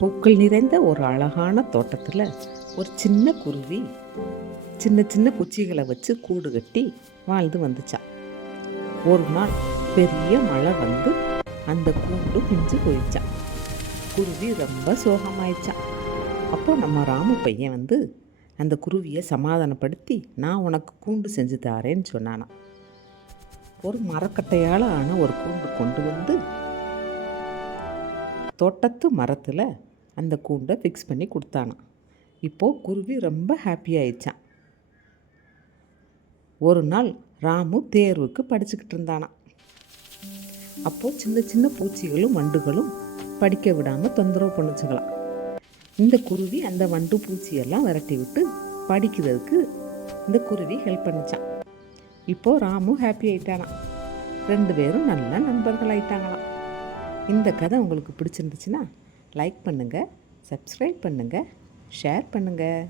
பூக்கள் நிறைந்த ஒரு அழகான தோட்டத்தில் ஒரு சின்ன குருவி சின்ன சின்ன குச்சிகளை வச்சு கூடு கட்டி வாழ்ந்து வந்துச்சான். ஒரு நாள் பெரிய மழை வந்து அந்த கூண்டு பிஞ்சு போயிடுச்சான். குருவி ரொம்ப சோகமாயிடுச்சான். அப்போ நம்ம ராமு பையன் வந்து அந்த குருவியை சமாதானப்படுத்தி, நான் உனக்கு கூண்டு செஞ்சு தாரேன்னு சொன்னானான். ஒரு மரக்கட்டையால் ஆன ஒரு கூண்டு கொண்டு வந்து தோட்டத்து மரத்தில் அந்த கூண்டை ஃபிக்ஸ் பண்ணி கொடுத்தானான். இப்போது குருவி ரொம்ப ஹாப்பி ஆயிடுச்சான். ஒரு நாள் ராமு தேர்வுக்கு படிச்சுக்கிட்டு இருந்தானான். அப்போது சின்ன சின்ன பூச்சிகளும் வண்டுகளும் படிக்க விடாமல் தொந்தரவு பண்ணுச்சுங்களாம். இந்த குருவி அந்த வண்டு பூச்சியெல்லாம் விரட்டி விட்டு படிக்கிறதுக்கு இந்த குருவி ஹெல்ப் பண்ணிச்சான். இப்போது ராமு ஹாப்பி ஆயிட்டானான். 2 பேரும் நல்ல நண்பர்கள் ஆயிட்டாங்களாம். இந்த கதை உங்களுக்கு பிடிச்சிருந்துச்சுன்னா லைக் பண்ணுங்கள், சப்ஸ்கிரைப் பண்ணுங்கள், ஷேர் பண்ணுங்கள்.